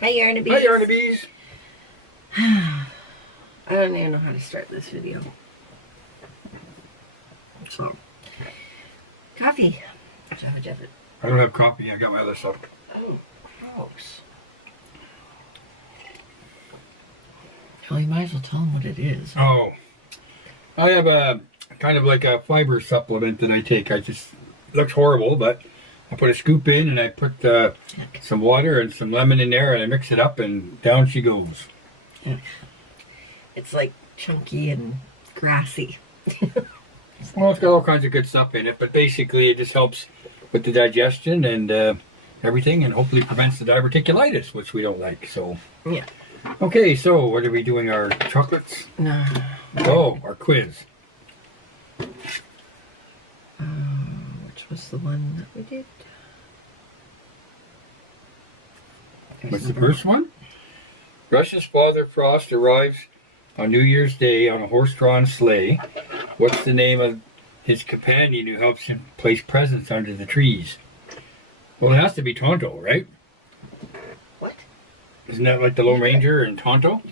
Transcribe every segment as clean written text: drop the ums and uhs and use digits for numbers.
Hi, Yarnabees. Hi, Yarnabees. I don't even know how to start this video. So, coffee. Jeff. I don't have coffee. I got my other stuff. Oh, gross. Well, you might as well tell them what it is. Oh, I have a kind of like a fiber supplement that I take. It looks horrible, but I put a scoop in and I put some water and some lemon in there and I mix it up and down she goes. Yeah. It's like chunky and grassy. Well, it's got all kinds of good stuff in it, but basically it just helps with the digestion and everything, and hopefully prevents the diverticulitis, which we don't like. So yeah. Okay, so what are we doing? Our chocolates? No. Oh, our quiz. Which was the one that we did? What's the first one? Russia's Father Frost arrives on New Year's Day on a horse-drawn sleigh. What's the name of his companion who helps him place presents under the trees? Well, it has to be Tonto, right? What? Isn't that like the Lone Ranger and Tonto?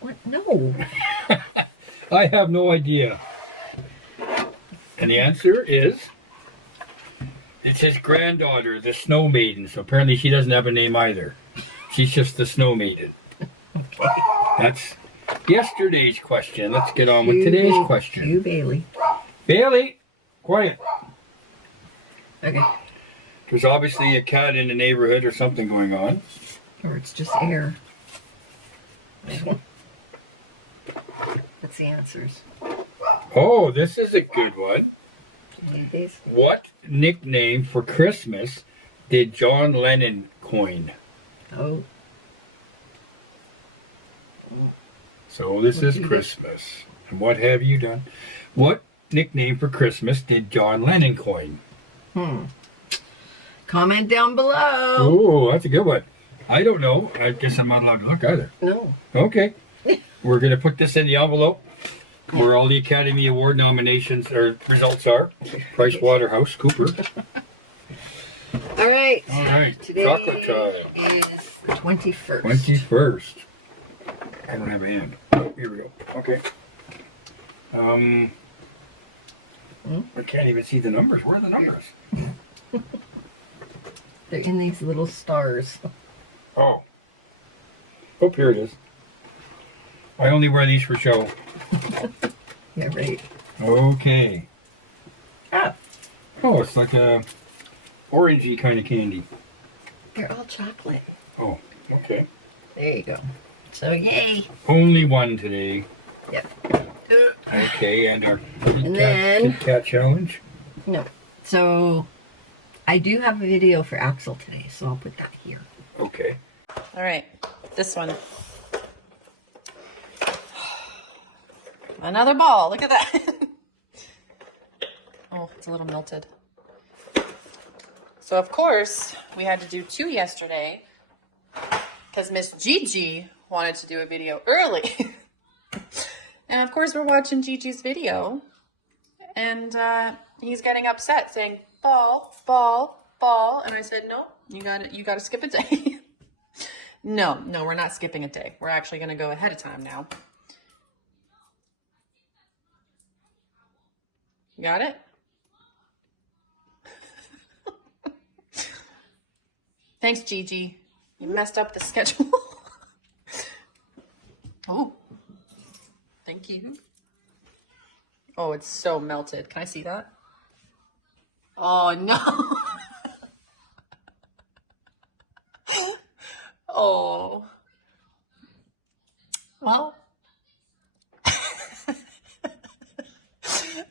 What? No. I have no idea. And the answer is, it's his granddaughter, the Snow Maiden. So apparently she doesn't have a name either. She's just the Snow Maiden. Okay. That's yesterday's question. Let's get on with today's question. You, Bailey. Bailey, quiet. Okay. There's obviously a cat in the neighborhood or something going on. Or it's just air. That's the answers. Oh, this is a good one. Need these? What nickname for Christmas did John Lennon coin? Oh. So this is Christmas. And what have you done? What nickname for Christmas did John Lennon coin? Comment down below. Oh, that's a good one. I don't know. I guess I'm not allowed to look either. No. Okay. We're going to put this in the envelope where all the Academy Award nominations or results are. Price Waterhouse Cooper. All right. All right. Today Chocolate time. is the 21st. 21st. I don't have a hand. Oh, here we go. Okay. I can't even see the numbers. Where are the numbers? They're in these little stars. Oh. Oh, here it is. I only wear these for show. Yeah, right. Okay. Ah. Oh, it's like a orangey kind of candy. They're all chocolate. Oh, okay. There you go. So, yay. Only one today. Yep. Okay, and our then- Kit Kat challenge. No. So, I do have a video for Axel today, so I'll put that here. Okay. All right, this one. Another ball, look at that. Oh, it's a little melted. So of course, we had to do 2 yesterday because Miss Gigi wanted to do a video early. And of course, we're watching Gigi's video and he's getting upset saying, ball, ball, ball. And I said, no, you gotta skip a day. No, we're not skipping a day. We're actually gonna go ahead of time now. You got it? Thanks, Gigi. You messed up the schedule. Oh, thank you. Oh, it's so melted. Can I see that? Oh, no. Oh. Well.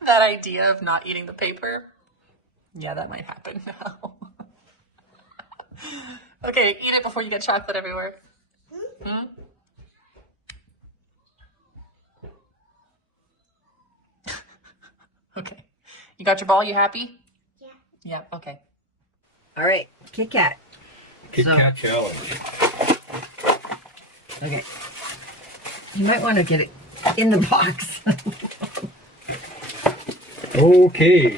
That idea of not eating the paper. Yeah, that might happen now. Okay, eat it before you get chocolate everywhere. Hmm? Okay. You got your ball? You happy? Yeah. Yeah, okay. All right. Kit Kat. Kit Kat challenge. Okay. You might want to get it in the box. Okay.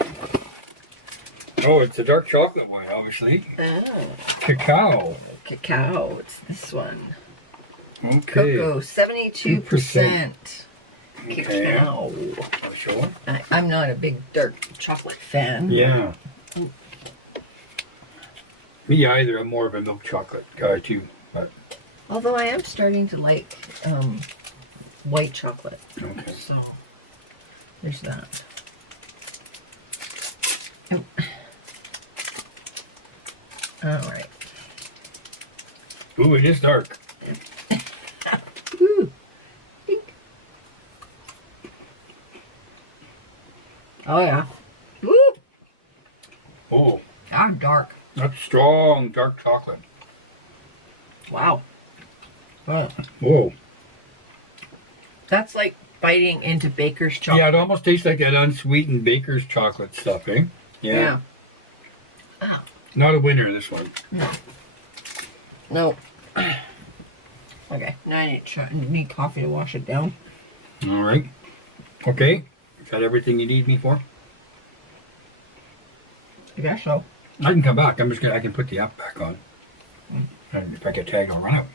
Oh, it's a dark chocolate one, obviously. Oh. Cacao. cacao. It's this one. Okay. Cocoa, 72% Okay. cacao. I'll show her. I'm not a big dark chocolate fan. Yeah. Me either. I'm more of a milk chocolate guy too. But Although I am starting to like white chocolate. okay. So there's that. Oh. All right. Ooh, it is dark. Ooh. Pink. Oh yeah. Ooh. Oh, I'm dark. that's strong dark chocolate. Wow. Oh. Whoa. That's like biting into baker's chocolate. Yeah, it almost tastes like that unsweetened baker's chocolate stuff, eh? Yeah. Ah. Not a winner, this one. No. Okay. Now I need coffee to wash it down. All right. Okay. Is that everything you need me for? I guess so. I can come back. I can put the app back on. And if I get tagged, I'll run out.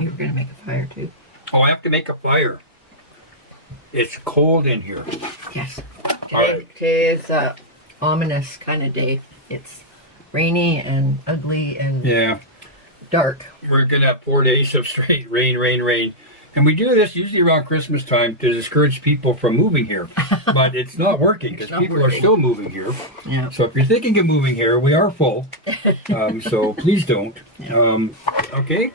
You're gonna make a fire too. Oh, I have to make a fire. It's cold in here. Yes. All right. Today is a ominous kind of day. It's rainy and ugly and Yeah. dark. We're gonna have 4 days of straight rain, rain, rain. And we do this usually around Christmas time to discourage people from moving here. But it's not working because people are still moving here. Yeah. So if you're thinking of moving here, we are full. So please don't. Okay.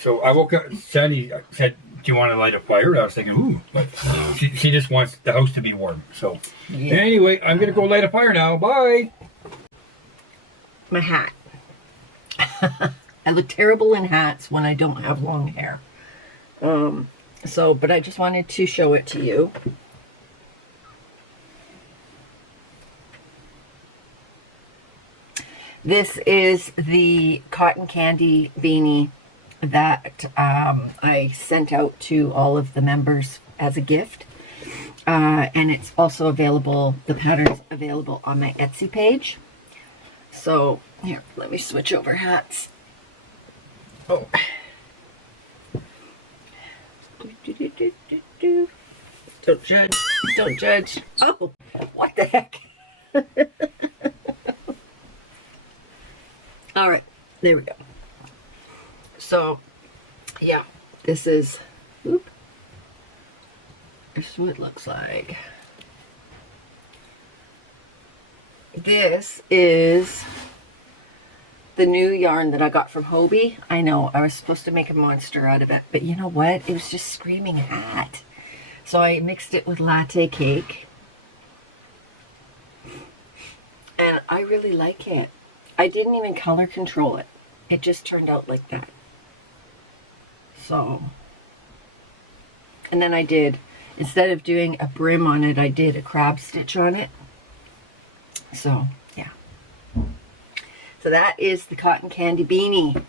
So I woke up, Sandy said, do you want to light a fire? And I was thinking, ooh. But she just wants the house to be warm. So Yeah. anyway, I'm going to go light a fire now. Bye. My hat. I look terrible in hats when I don't have long hair. But I just wanted to show it to you. This is the cotton candy beanie that I sent out to all of the members as a gift. And it's also available, the pattern's available on my Etsy page. So, here, let me switch over hats. Oh. Don't judge. Don't judge. Oh, what the heck? All right, there we go. So, yeah, this is, this is what it looks like. This is the new yarn that I got from Hobie. I know, I was supposed to make a monster out of it, but you know what? It was just screaming hat. So I mixed it with latte cake. And I really like it. I didn't even color control it. It just turned out like that. So, and then I did, instead of doing a brim on it, I did a crab stitch on it. So, yeah. So that is the cotton candy beanie.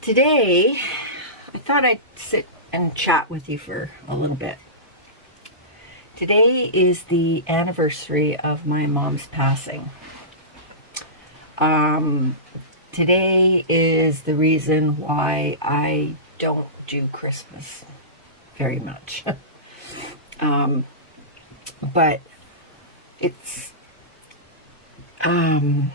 Today, I thought I'd sit and chat with you for a little bit. Today is the anniversary of my mom's passing. Today is the reason why I don't do Christmas very much. But it's the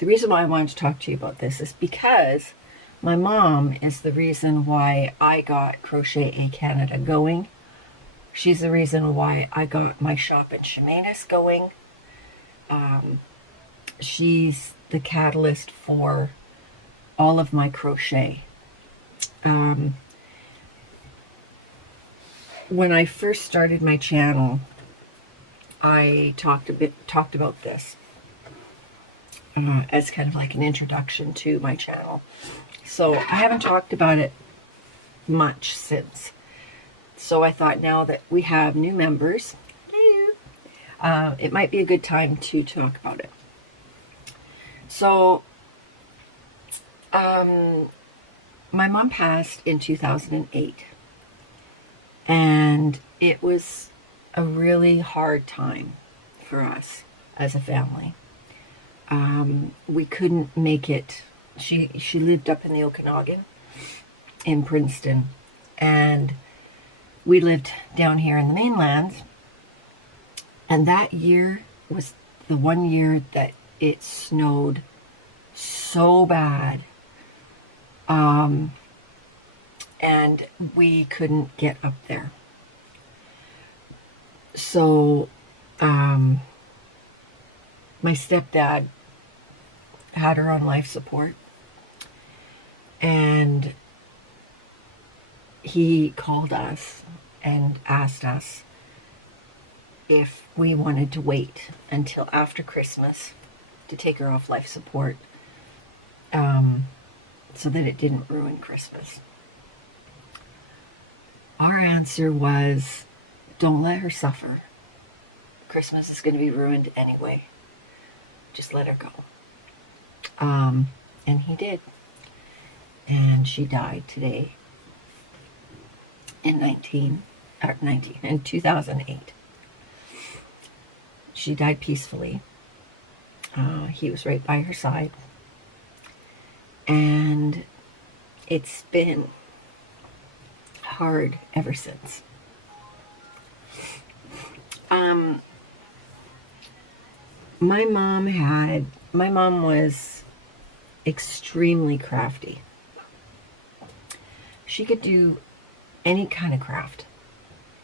reason why I wanted to talk to you about this is because my mom is the reason why I got Crochet A Canada going. She's the reason why I got my shop in Chemainus going. She's the catalyst for all of my crochet. When I first started my channel, I talked about this as kind of like an introduction to my channel. So I haven't talked about it much since. So I thought now that we have new members, it might be a good time to talk about it. So, my mom passed in 2008, and it was a really hard time for us. as a family. We couldn't make it. She lived up in the Okanagan in Princeton, and we lived down here in the mainland. And that year was the one year that it snowed so bad. And we couldn't get up there. So, my stepdad had her on life support, and he called us and asked us if we wanted to wait until after Christmas to take her off life support, so that it didn't ruin Christmas. Our answer was, don't let her suffer. Christmas is going to be ruined anyway. Just let her go. And he did. And she died today in 2008. She died peacefully. He was right by her side. And it's been hard ever since. My mom was extremely crafty. She could do any kind of craft.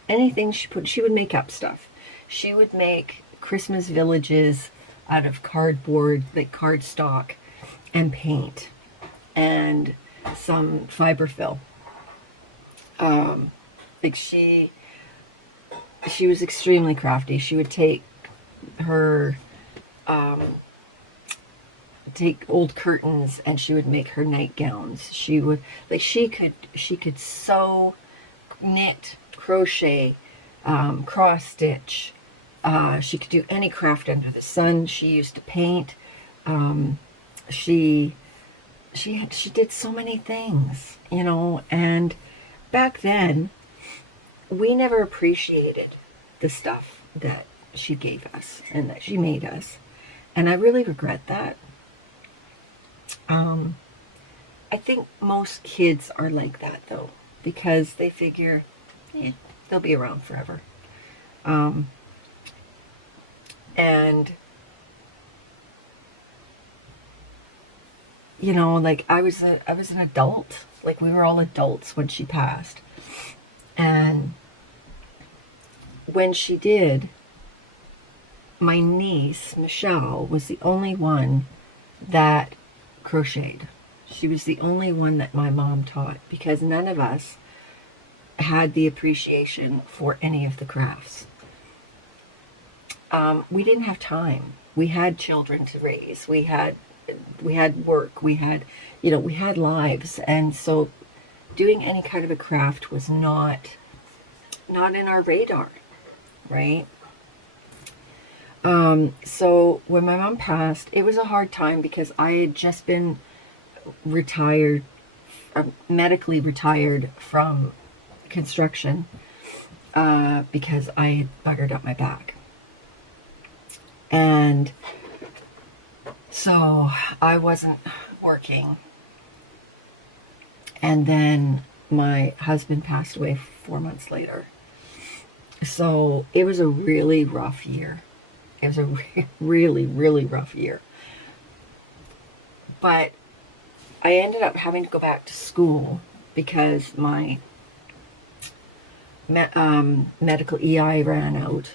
Anything she would make up stuff. She would make Christmas villages out of cardboard, like cardstock, and paint, and some fiberfill. Like she was extremely crafty. She would take her take old curtains and she would make her nightgowns. She could sew, knit, crochet, cross stitch. She could do any craft under the sun. She used to paint. She did so many things, and back then we never appreciated the stuff that she gave us and that she made us. And I really regret that. I think most kids are like that, though, because they figure they'll be around forever. And like I was an adult. Like, we were all adults when she passed. And when she did, my niece, Michelle, was the only one that crocheted. She was the only one that my mom taught, because none of us had the appreciation for any of the crafts. We didn't have time. We had children to raise. We had work. We had lives. And so doing any kind of a craft was not in our radar, right? So when my mom passed, it was a hard time because I had just been retired, medically retired from construction, because I had buggered up my back. And so I wasn't working. And then my husband passed away 4 months later. So it was a really rough year. It was a really, really rough year. But I ended up having to go back to school because my medical EI ran out,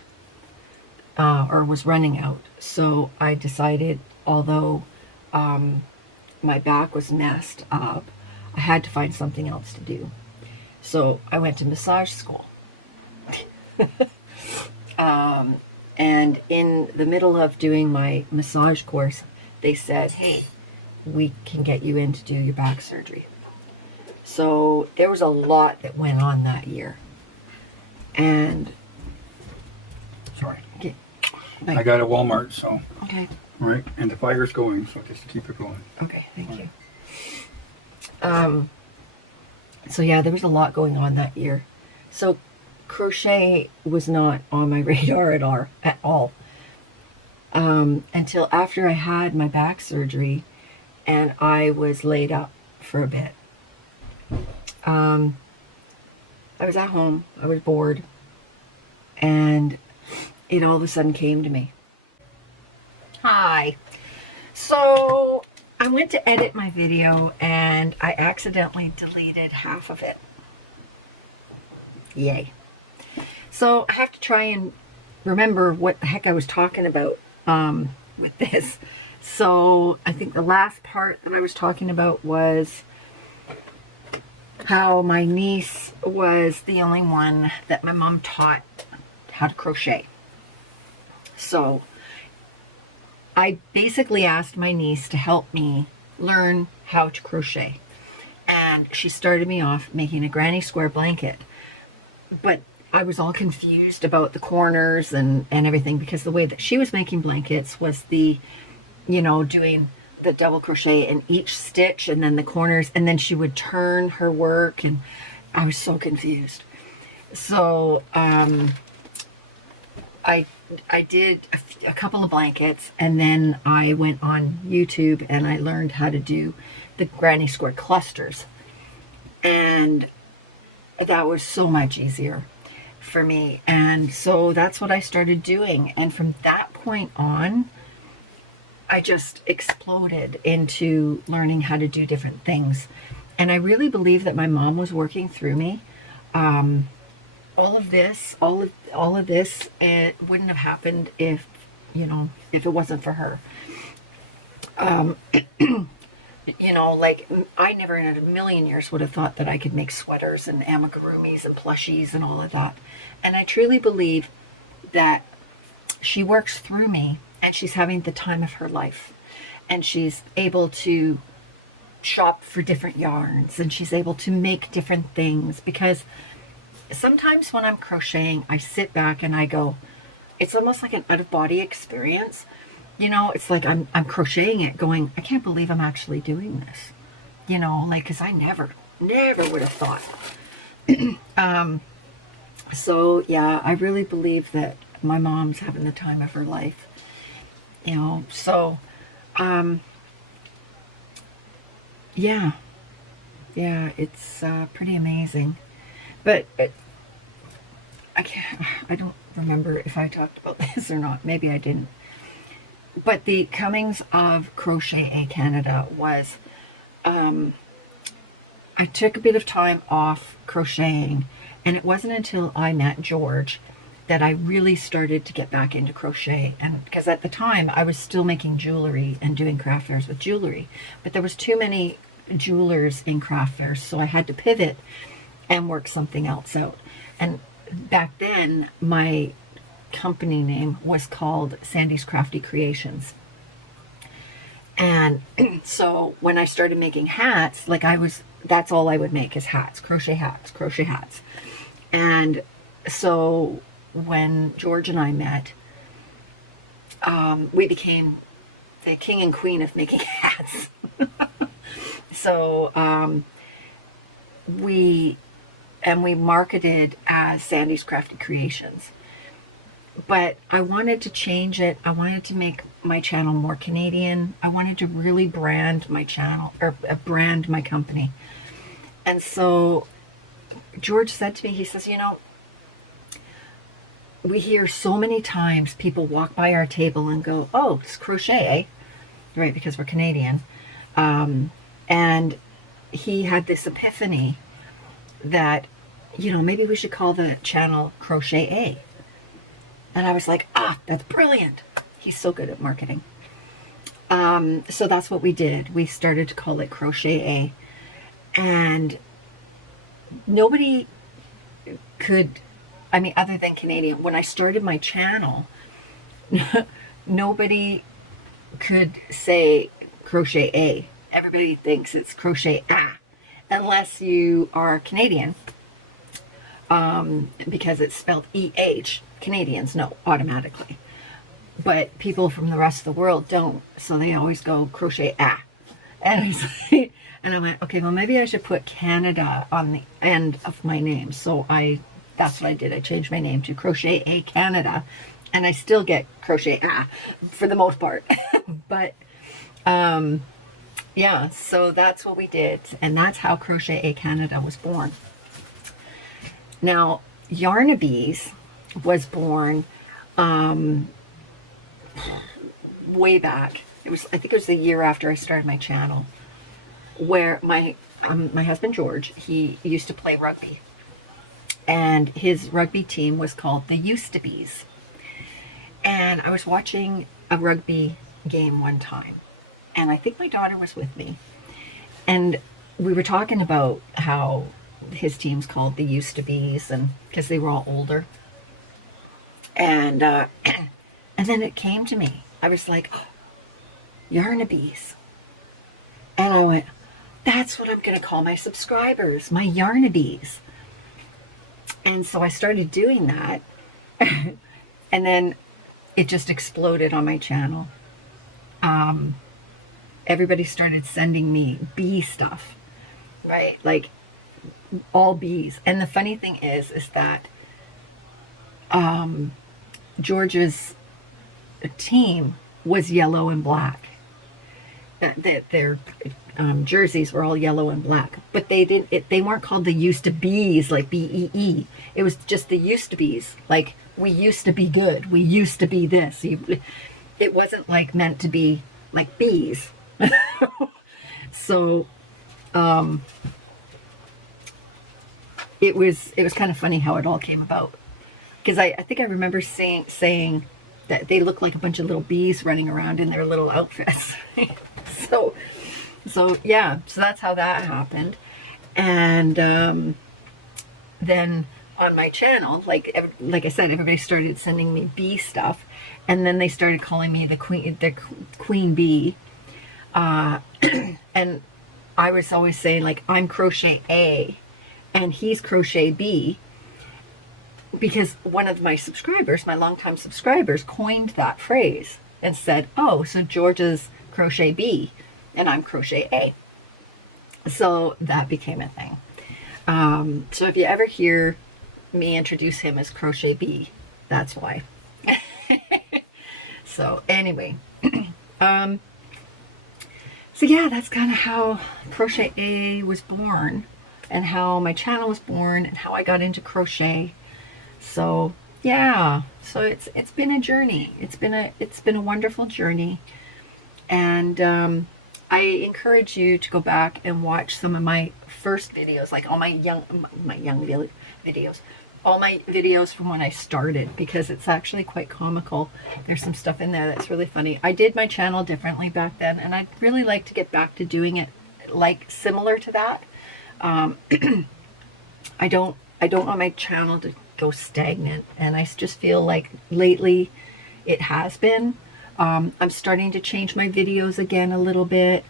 or was running out. So I decided, although my back was messed up, I had to find something else to do. So I went to massage school. And in the middle of doing my massage course, they said, hey, we can get you in to do your back surgery. So there was a lot that went on that year. And Sorry. Okay. I got a Walmart, so. Okay. All right, and the fire's going, so just keep it going. Okay, thank you. So yeah, there was a lot going on that year. So crochet was not on my radar at all. until after I had my back surgery and I was laid up for a bit. I was at home, I was bored, and it all of a sudden came to me. Hi. So I went to edit my video and I accidentally deleted half of it. Yay. So I have to try and remember what the heck I was talking about with this. So I think the last part that I was talking about was how my niece was the only one that my mom taught how to crochet. So I basically asked my niece to help me learn how to crochet. And she started me off making a granny square blanket. But I was all confused about the corners and everything, because the way that she was making blankets was doing the double crochet in each stitch and then the corners, and then she would turn her work, and I was so confused. So I did a couple of blankets, and then I went on YouTube and I learned how to do the granny square clusters, and that was so much easier for me. And so that's what I started doing, and from that point on I just exploded into learning how to do different things. And I really believe that my mom was working through me. All of this, it wouldn't have happened if it wasn't for her. Like I never in a million years would have thought that I could make sweaters and amigurumis and plushies and all of that. And I truly believe that she works through me, and she's having the time of her life, and she's able to shop for different yarns, and she's able to make different things. Because sometimes when I'm crocheting, I sit back and I go, it's almost like an out-of-body experience. It's like I'm crocheting it going, I can't believe I'm actually doing this. Because I never would have thought. So yeah, I really believe that my mom's having the time of her life. So yeah, it's pretty amazing. But I don't remember if I talked about this or not. Maybe I didn't. But the comings of Crochet Canada was, I took a bit of time off crocheting, and it wasn't until I met George that I really started to get back into crochet. And because at the time I was still making jewelry and doing craft fairs with jewelry, but there was too many jewelers in craft fairs, so I had to pivot and work something else out. And back then my company name was called Sandy's Crafty Creations. And so when I started making hats, that's all I would make is hats, crochet hats. And so when George and I met, we became the king and queen of making hats. So we marketed as Sandy's Crafty Creations. But I wanted to change it. I wanted to make my channel more Canadian. I wanted to really brand my channel, or brand my company. And so George said to me, he says, we hear so many times people walk by our table and go, oh, it's crochet, eh? Right, because we're Canadian. And he had this epiphany that, maybe we should call the channel Crochet. And I was like, that's brilliant. He's so good at marketing. So that's what we did. We started to call it Crochet. And nobody could, other than Canadian, when I started my channel, nobody could say Crochet. Everybody thinks it's Crochet unless you are Canadian, because it's spelled EH. Canadians know automatically, but people from the rest of the world don't, so they always go Crochet. And I went, okay, well maybe I should put Canada on the end of my name. So that's what I did. I changed my name to Crochet Canada, and I still get crochet for the most part. But yeah, so that's what we did, and that's how Crochet A Canada was born. Now, Yarnabees was born way back. I think it was the year after I started my channel, where my husband George, he used to play rugby, and his rugby team was called the Used to Bees. And I was watching a rugby game one time, and I think my daughter was with me, and we were talking about how his team's called the Used to Bees, and because they were all older. And and then it came to me. I was like, oh, Yarnabees. And I went, that's what I'm going to call my subscribers, my Yarnabees. And so I started doing that. And then it just exploded on my channel. Everybody started sending me bee stuff, right? Like all bees. And the funny thing is that George's team was yellow and black. Their jerseys were all yellow and black, but they weren't called the Used to Bees, like BEE. It was just the Used to Bees, like we used to be good, we used to be this. It wasn't like meant to be like bees. So it was kind of funny how it all came about, because I think I remember saying that they look like a bunch of little bees running around in their little outfits. So yeah, so that's how that happened. And then on my channel, like I said, everybody started sending me bee stuff, and then they started calling me the queen bee. And I was always saying, like, I'm Crochet A and he's Crochet B, because one of my subscribers, my longtime subscribers, coined that phrase and said, oh, so George is Crochet B and I'm Crochet A. So that became a thing. So if you ever hear me introduce him as Crochet B, that's why. So anyway, so yeah, that's kind of how Crochet A was born, and how my channel was born, and how I got into crochet. So yeah, so it's been a journey. It's been a wonderful journey, and I encourage you to go back and watch some of my first videos, like all my young videos, all my videos from when I started, because it's actually quite comical. There's some stuff in there that's really funny. I did my channel differently back then, and I'd really like to get back to doing it like similar to that. I don't want my channel to go stagnant, and I just feel like lately it has been. I'm starting to change my videos again a little bit.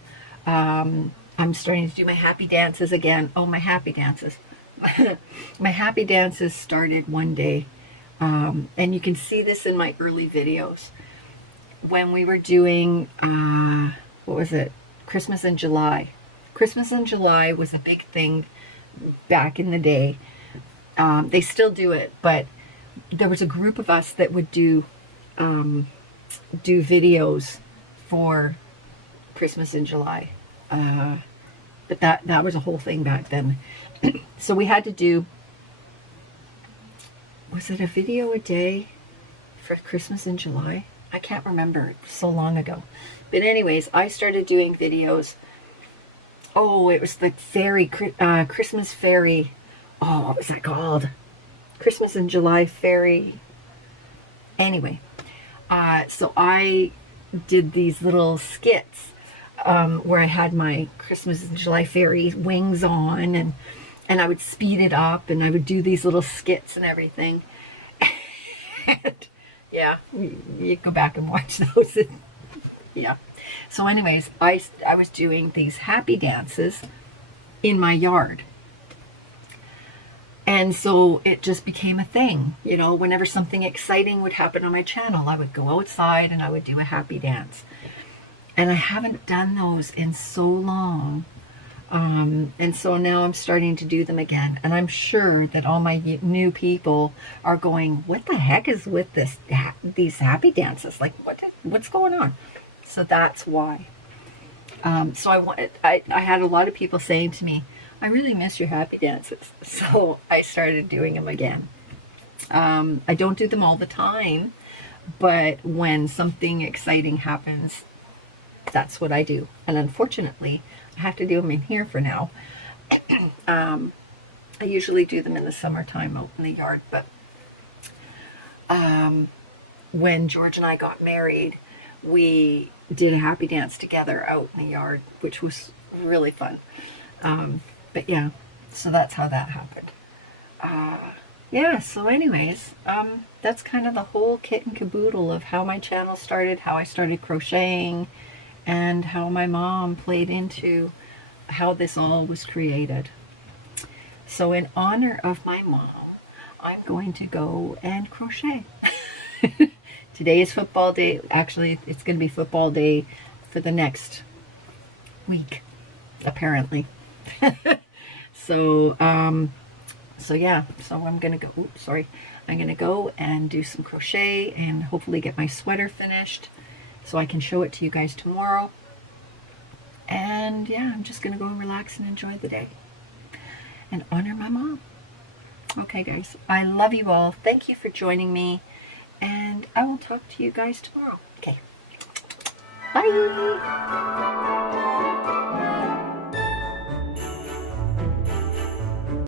I'm starting to do my happy dances again. Oh, my happy dances. My happy dances started one day, and you can see this in my early videos when we were doing what was it, Christmas in July. Christmas in July was a big thing back in the day. They still do it, but there was a group of us that would do videos for Christmas in July. But that was a whole thing back then. So we had to do, was it a video a day for Christmas in July? I can't remember, so long ago. But anyways, I started doing videos. Oh, it was the Christmas fairy. Oh, what was that called? Christmas in July fairy. Anyway, so I did these little skits where I had my Christmas in July fairy wings on, and I would speed it up, and I would do these little skits and everything. And yeah, you go back and watch those. Yeah. So anyways, I was doing these happy dances in my yard. And so it just became a thing. You know, whenever something exciting would happen on my channel, I would go outside and I would do a happy dance. And I haven't done those in so long. And so now I'm starting to do them again. And I'm sure that all my new people are going, what the heck is with these happy dances? Like, what's going on? So that's why. So I had a lot of people saying to me, I really miss your happy dances. So I started doing them again. I don't do them all the time, but when something exciting happens, that's what I do. And unfortunately, I have to do them in here for now. I usually do them in the summertime out in the yard, but when George and I got married, we did a happy dance together out in the yard, which was really fun. But yeah, so that's how that happened. Yeah, so anyways, that's kind of the whole kit and caboodle of how my channel started, how I started crocheting, and how my mom played into how this all was created. So in honor of my mom, I'm going to go and crochet. Today is football day. Actually, it's going to be football day for the next week, apparently. So yeah, so I'm going to go, oops, sorry. I'm going to go and do some crochet and hopefully get my sweater finished so I can show it to you guys tomorrow. And yeah, I'm just going to go and relax and enjoy the day and honor my mom. Okay, guys, I love you all. Thank you for joining me, and I will talk to you guys tomorrow. Okay, bye.